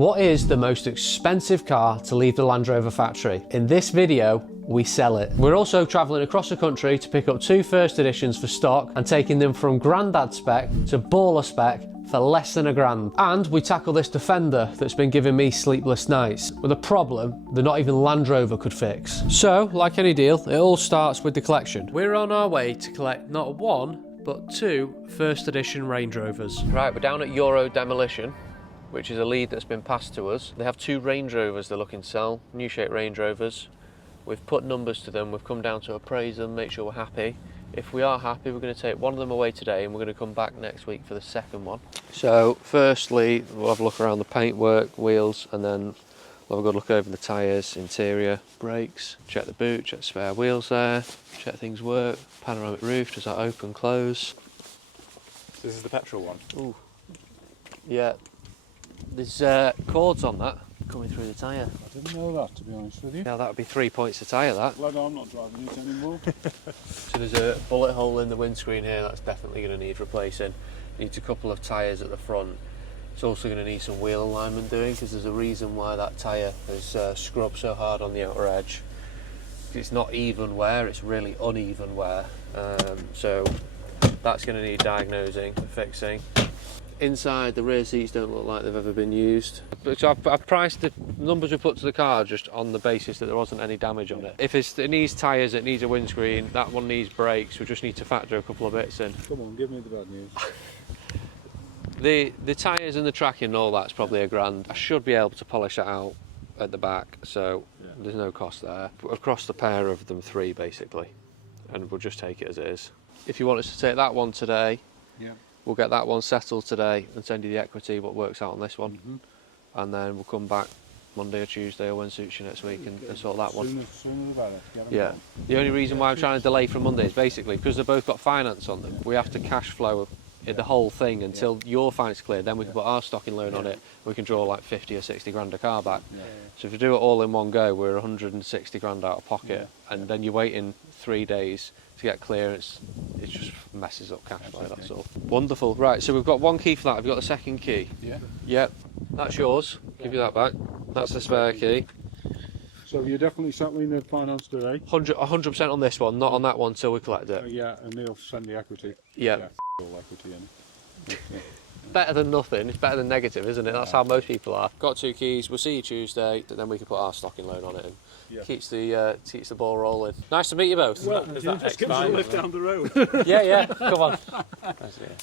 What is the most expensive car to leave the Land Rover factory? In this video, we sell it. We're also travelling across the country to pick up 2 First Editions for stock and taking them from Grandad spec to baller spec for less than £1,000. And we tackle this Defender that's been giving me sleepless nights with a problem that not even Land Rover could fix. So, like any deal, it all starts with the collection. We're on our way to collect not 1, but 2 First Edition Range Rovers. Right, we're down at Euro Demolition, which is a lead that's been passed to us. They have 2 Range Rovers they're looking to sell, new shape Range Rovers. We've put numbers to them, we've come down to appraise them, make sure we're happy. If we are happy, we're going to take one of them away today and we're going to come back next week for the second one. So firstly, we'll have a look around the paintwork, wheels, and then we'll have a good look over the tyres, interior, brakes, check the boot, check the spare wheels there, check things work, panoramic roof, does that open, close? This is the petrol one? Ooh, yeah. There's cords on that coming through the tyre. I didn't know that, to be honest with you. Now that would be 3 points a tyre, that. Glad I'm not driving it anymore. So there's a bullet hole in the windscreen here that's definitely going to need replacing. Needs a couple of tyres at the front. It's also going to need some wheel alignment doing because there's a reason why that tyre has scrubbed so hard on the outer edge. It's not even wear, it's really uneven wear. So that's going to need diagnosing and fixing. Inside, the rear seats don't look like they've ever been used. So I've priced the numbers we put to the car just on the basis that there wasn't any damage on it. If it needs tyres, it needs a windscreen, that one needs brakes, we just need to factor a couple of bits in. Come on, give me the bad news. The tyres and the tracking and all that's probably £1,000. I should be able to polish that out at the back, so there's no cost there. Across the pair of them 3 basically, and we'll just take it as it is. If you want us to take that one today, we'll get that one settled today and send you the equity, what works out on this one. And then we'll come back Monday or Tuesday or when suits you next week and sort that one. Sooner the better. Yeah. The only reason why I'm trying to delay from Monday is basically because they've both got finance on them. We have to cash flow the whole thing until your finance cleared, then we can put our stocking loan on it. We can draw like 50 or 60 grand a car back. So if you do it all in one go, we're 160 grand out of pocket, and then you're waiting 3 days to get clearance. It just messes up cash flow, that's all. Wonderful. Right, so we've got 1 key for that. Have you got the second key? Yep. That's yours. Give you that back. That's the spare key. So you're definitely settling the finance today? 100% on this one, not on that one till we collect it. Yeah, and they'll send the equity. Yeah. All equity in. Better than nothing. It's better than negative, isn't it? That's how most people are. Got 2 keys. We'll see you Tuesday, then we can put our stocking loan on it and keeps the ball rolling. Nice to meet you both. Well, just give us a lift down the road. Yeah. Come on.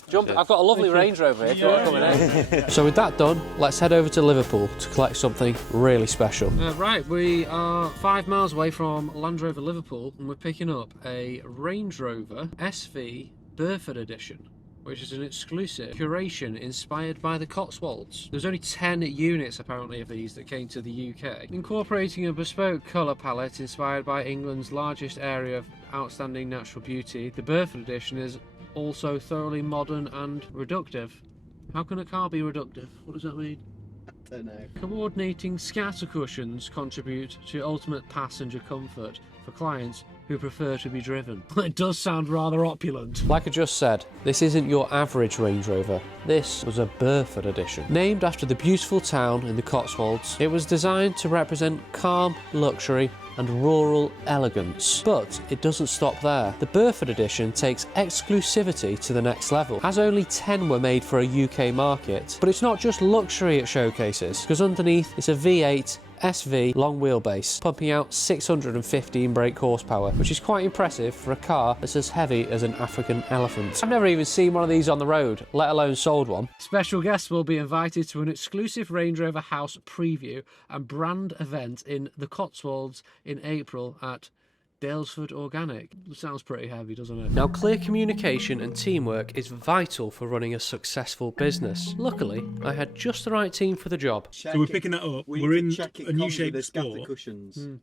Jump. I've got a lovely Range Rover here. If you want to come in. So with that done, let's head over to Liverpool to collect something really special. Right, we are 5 miles away from Land Rover Liverpool, and we're picking up a Range Rover SV Burford Edition, which is an exclusive curation inspired by the Cotswolds. There's only 10 units apparently of these that came to the UK. Incorporating a bespoke colour palette inspired by England's largest area of outstanding natural beauty, the Burford Edition is also thoroughly modern and reductive. How can a car be reductive? What does that mean? I don't know. Coordinating scatter cushions contribute to ultimate passenger comfort for clients who prefer to be driven. It does sound rather opulent. Like I just said, this isn't your average Range Rover. This was a Burford Edition. Named after the beautiful town in the Cotswolds, it was designed to represent calm luxury and rural elegance. But it doesn't stop there. The Burford Edition takes exclusivity to the next level, as only 10 were made for a UK market. But it's not just luxury it showcases, because underneath it's a V8 SV long wheelbase, pumping out 615 brake horsepower, which is quite impressive for a car that's as heavy as an African elephant. I've never even seen one of these on the road, let alone sold one. Special guests will be invited to an exclusive Range Rover house preview and brand event in the Cotswolds in April at Dalesford Organic. Sounds pretty heavy, doesn't it? Now, clear communication and teamwork is vital for running a successful business. Luckily, I had just the right team for the job. So we're picking that up. We're in a new shape Sport. Cushions,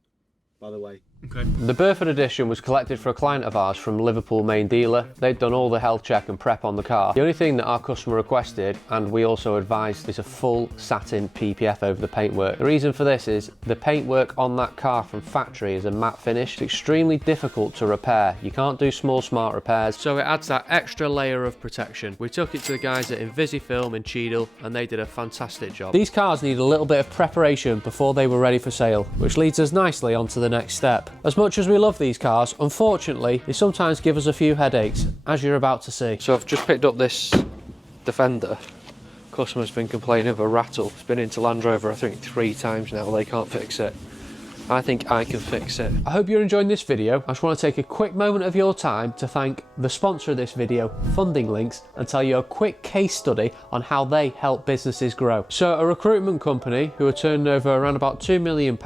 by the way. Okay. The Burford Edition was collected for a client of ours from Liverpool main dealer. They'd done all the health check and prep on the car. The only thing that our customer requested, and we also advised, is a full satin PPF over the paintwork. The reason for this is the paintwork on that car from factory is a matte finish. It's extremely difficult to repair. You can't do small smart repairs, so it adds that extra layer of protection. We took it to the guys at Invisifilm in Cheadle and they did a fantastic job. These cars need a little bit of preparation before they were ready for sale, which leads us nicely onto the next step. As much as we love these cars, unfortunately, they sometimes give us a few headaches, as you're about to see. So I've just picked up this Defender. Customer's been complaining of a rattle. It's been into Land Rover, I think 3 times now. They can't fix it. I think I can fix it. I hope you're enjoying this video. I just want to take a quick moment of your time to thank the sponsor of this video, Funding Links, and tell you a quick case study on how they help businesses grow. So a recruitment company who are turning over around about £2 million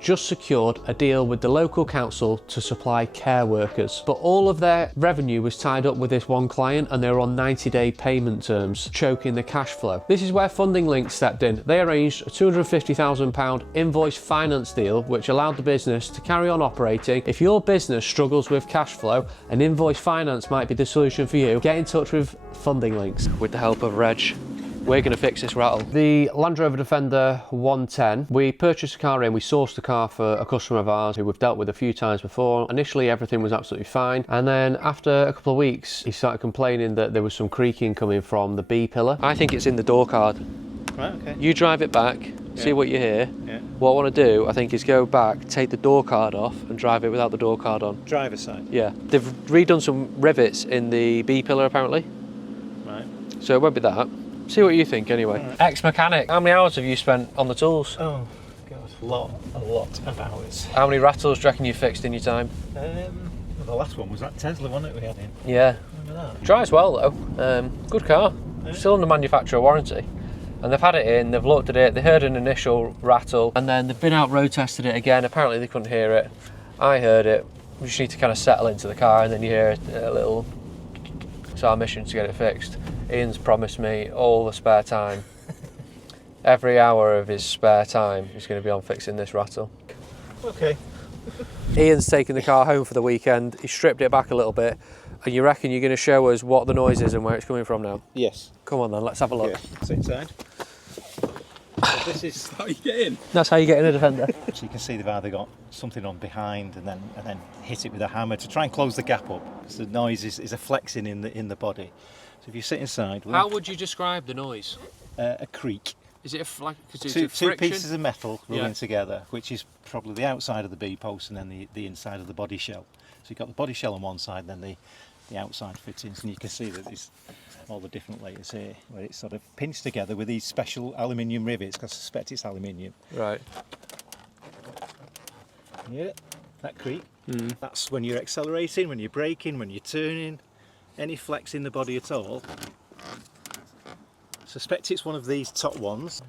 just secured a deal with the local council to supply care workers. But all of their revenue was tied up with this one client and they were on 90-day payment terms, choking the cash flow. This is where Funding Links stepped in. They arranged a £250,000 invoice finance deal, which allowed the business to carry on operating. If your business struggles with cash flow, an invoice finance might be the solution for you. Get in touch with Funding Links. With the help of Reg, we're going to fix this rattle. The Land Rover Defender 110, we purchased the car in, we sourced the car for a customer of ours who we've dealt with a few times before. Initially everything was absolutely fine, and then after a couple of weeks he started complaining that there was some creaking coming from the B pillar. I think it's in the door card. Right, okay. You drive it back, see what you hear. Yeah. What I want to do, I think, is go back, take the door card off and drive it without the door card on. Driver's side? Yeah. They've redone some rivets in the B pillar apparently. Right. So it won't be that. See what you think anyway. Right. Ex-mechanic, how many hours have you spent on the tools? Oh, God, a lot of hours. How many rattles do you reckon you fixed in your time? Well, the last one was that Tesla, wasn't it, we had in? Yeah. Remember that? Drives well though. Good car. Yeah. Still under manufacturer warranty. And they've had it in, they've looked at it, they heard an initial rattle, and then they've been out road tested it again. Apparently they couldn't hear it. I heard it. We just need to kind of settle into the car and then you hear a little. It's our mission to get it fixed. Ian's promised me all the spare time. Every hour of his spare time is going to be on fixing this rattle. Okay. Ian's taking the car home for the weekend. He stripped it back a little bit. And you reckon you're going to show us what the noise is and where it's coming from now? Yes. Come on then, let's have a look. Yeah. It's inside. So this is How you get in? That's how you get in a Defender. So you can see they've either got something on behind and then hit it with a hammer to try and close the gap up, because the noise is a flexing in the body. So if you sit inside, How would you describe the noise? a creak. Is it Two pieces of metal rubbing Yeah. together, which is probably the outside of the B post and then the inside of the body shell. So you've got the body shell on one side, then the outside fittings, and you can see that there's all the different layers here where it's sort of pinched together with these special aluminium rivets, because I suspect it's aluminium. Right. Yeah, that creak. That's when you're accelerating, when you're braking, when you're turning, any flex in the body at all. Suspect it's one of these top ones.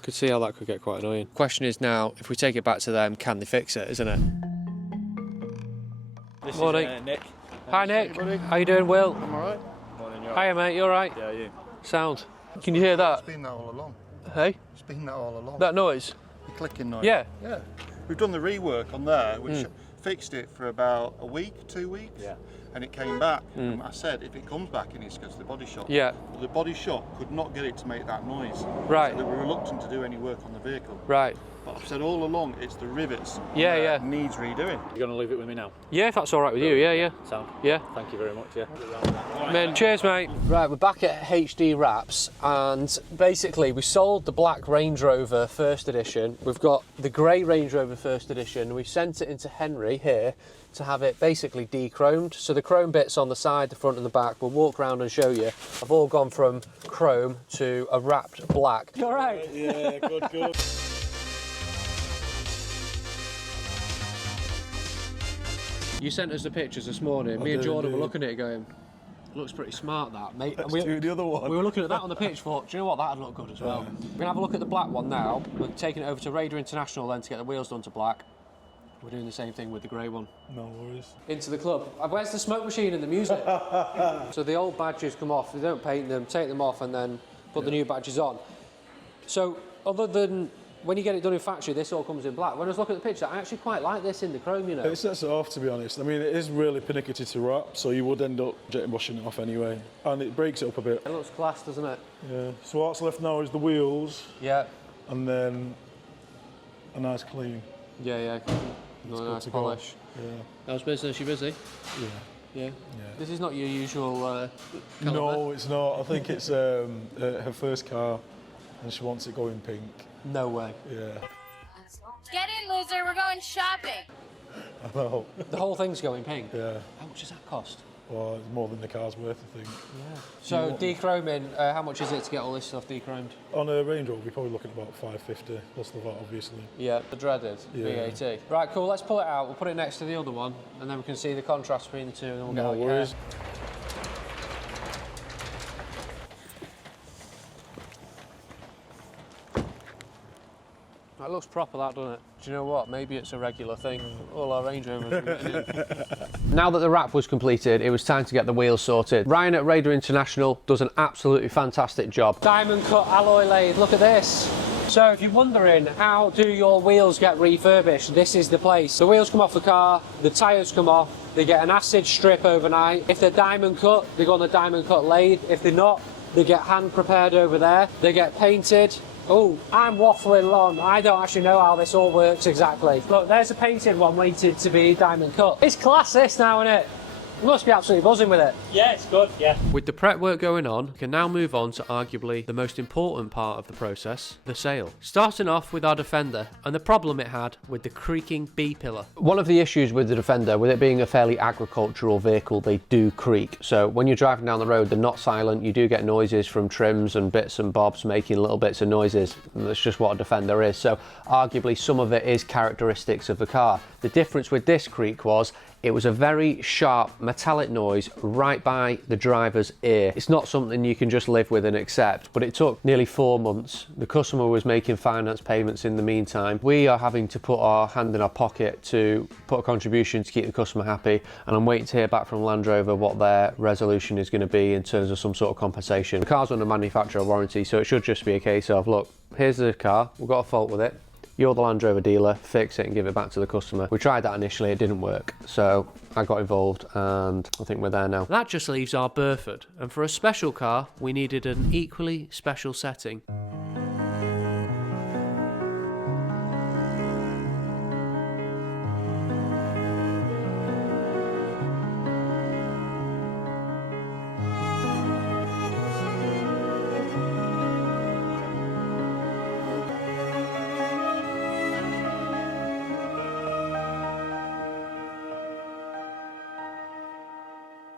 Could see how that could get quite annoying. Question is now, if we take it back to them, can they fix it, isn't it? This Morning. is Nick. Hi Nick, how you doing, Will? I'm alright. Morning, Hiya mate, you alright? Yeah, you. Sound. Can you hear that? It's been that all along. Hey? It's been that all along. That noise? The clicking noise. Yeah. Yeah. We've done the rework on there, which fixed it for about a week, 2 weeks. Yeah. And it came back. And I said, if it comes back, it needs to go to the body shop. Yeah. The body shop could not get it to make that noise. Right. So they were reluctant to do any work on the vehicle. Right. But I've said all along, it's the rivets. on Yeah, there yeah. Needs redoing. You're going to leave it with me now? Yeah, if that's alright with you, yeah. Sound? Yeah. Thank you very much, yeah. Man, cheers mate. Right, we're back at HD Wraps and basically we sold the black Range Rover First Edition. We've got the grey Range Rover First Edition. We sent it into Henry here to have it basically de-chromed. So the chrome bits on the side, the front and the back, we'll walk around and show you, have all gone from chrome to a wrapped black. You alright? Yeah, good. You sent us the pictures this morning. Me and Jordan were looking at it going, looks pretty smart that, mate. Let's we, do the other one. We were looking at that on the pitch, thought, do you know what, that'd look good as well. We're going to have a look at the black one now. We're taking it over to Raider International then to get the wheels done to black. We're doing the same thing with the grey one. No worries. Into the club. Where's the smoke machine and the music? So the old badges come off, they don't paint them, take them off and then put the new badges on. So other than when you get it done in factory, this all comes in black. When I was looking at the picture, I actually quite like this in the chrome, you know. It sets it off, to be honest. I mean, it is really pernickety to wrap, so you would end up jetting washing it off anyway. And it breaks it up a bit. It looks class, doesn't it? Yeah. So what's left now is the wheels. Yeah. And then a nice clean. Yeah. Nice polish. Yeah. How's business? You busy? Yeah. This is not your usual colour. No, it's not. I think it's her first car, and she wants it going pink. No way. Yeah. Get in, loser. We're going shopping. I know. The whole thing's going pink. Yeah. How much does that cost? Well, it's more than the car's worth, I think. Yeah. So dechroming, how much is it to get all this stuff dechromed? On a Range Rover, you're probably looking at about $550 plus the VAT, obviously. Yeah, the dreaded VAT. Right, cool. Let's pull it out. We'll put it next to the other one, and then we can see the contrast between the two, and then we'll get No out your worries. hair. That looks proper, that, doesn't it? Do you know what? Maybe it's a regular thing. All our Range Rovers are getting in. Now that the wrap was completed, it was time to get the wheels sorted. Ryan at Raider International does an absolutely fantastic job. Diamond cut alloy lathe, look at this. So if you're wondering how do your wheels get refurbished, this is the place. The wheels come off the car, the tyres come off, they get an acid strip overnight. If they're diamond cut, they go on the diamond cut lathe. If they're not, they get hand prepared over there. They get painted. Oh, I'm waffling on. I don't actually know how this all works exactly. Look, there's a painted one waiting to be diamond cut. It's class this now, isn't it? You must be absolutely buzzing with it. Yeah, it's good, yeah. With the prep work going on, we can now move on to arguably the most important part of the process, the sale. Starting off with our Defender and the problem it had with the creaking B-pillar. One of the issues with the Defender, with it being a fairly agricultural vehicle, they do creak. So when you're driving down the road, they're not silent. You do get noises from trims and bits and bobs making little bits of noises. And that's just what a Defender is. So arguably some of it is characteristics of the car. The difference with this creak was it was a very sharp metallic noise right by the driver's ear. It's not something you can just live with and accept, but it took nearly 4 months. The customer was making finance payments in the meantime. We are having to put our hand in our pocket to put a contribution to keep the customer happy, and I'm waiting to hear back from Land Rover what their resolution is going to be in terms of some sort of compensation. The car's under manufacturer warranty, so it should just be a case of, look, here's the car, we've got a fault with it. You're the Land Rover dealer, fix it and give it back to the customer. We tried that initially, it didn't work. So I got involved and I think we're there now. That just leaves our Burford. And for a special car, we needed an equally special setting.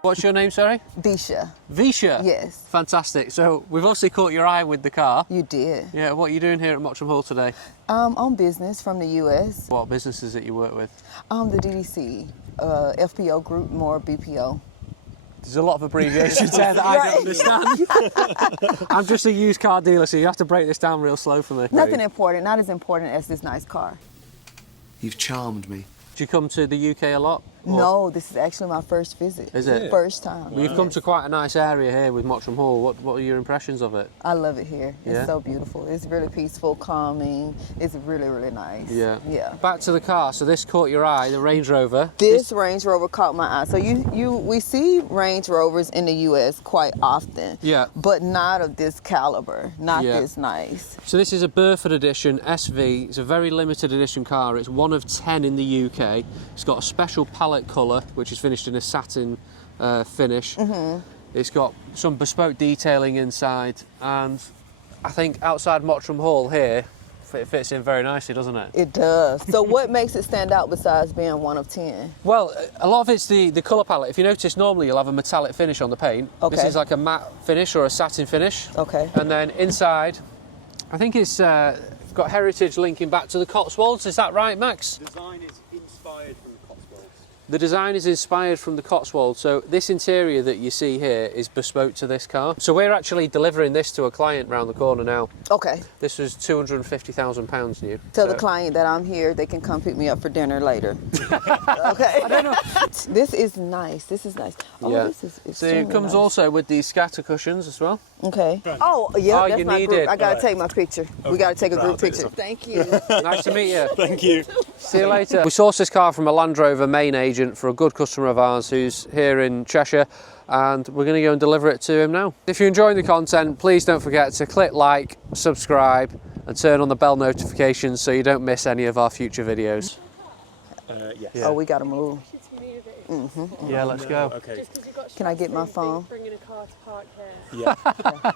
What's your name, sorry? Visha. Visha? Yes. Fantastic. So we've obviously caught your eye with the car. You did. Yeah, what are you doing here at Mottram Hall today? On business from the U.S. What business is it you work with? The DDC, FPO Group, more BPO. There's a lot of abbreviations there that I don't understand. I'm just a used car dealer, so you have to break this down real slow for me. Nothing important, not as important as this nice car. You've charmed me. Do you come to the UK a lot? Or? No, this is actually my first visit. Is it? First time. Well, you've come to quite a nice area here with Mottram Hall. What are your impressions of it? I love it here. It's Yeah? so beautiful. It's really peaceful, calming. It's really, really nice. Yeah. Yeah. Back to the car. So this caught your eye, the Range Rover. This Range Rover caught my eye. So we see Range Rovers in the U.S. quite often. Yeah. But not of this caliber, not Yeah. this nice. So this is a Burford Edition SV. It's a very limited edition car. It's one of 10 in the UK. It's got a special palette colour, which is finished in a satin finish. It's got some bespoke detailing inside, and I think outside Mottram Hall here, it fits in very nicely, doesn't it? It does. So what makes it stand out besides being one of 10? Well, a lot of it's the colour palette. If you notice, normally you'll have a metallic finish on the paint. This Okay. is like a matte finish or a satin finish. Okay. And then inside, I think it's got heritage linking back to the Cotswolds. Is that right, Max? Design is inspired from the Cotswolds. The design is inspired from the Cotswolds, so this interior that you see here is bespoke to this car. So we're actually delivering this to a client round the corner now. Okay. This was £250,000 new. Tell the client that I'm here. They can come pick me up for dinner later. Okay. I don't know. This is nice. This is nice. Oh, Yeah. this is So extremely it comes nice. also with these scatter cushions as well. Okay. Oh, yeah, Oh, that's you my need group. it. I gotta take my picture. We gotta take a group take picture. some. Thank you. Nice to meet you. Thank you. See you later. We sourced this car from a Land Rover main agent for a good customer of ours who's here in Cheshire, and we're going to go and deliver it to him now. If you're enjoying the content, please don't forget to click like, subscribe and turn on the bell notifications so you don't miss any of our future videos. Yes. Yeah. Oh, we gotta move. Yeah, let's go. Okay. Can I get my phone? Bringing a car to park here. Yeah.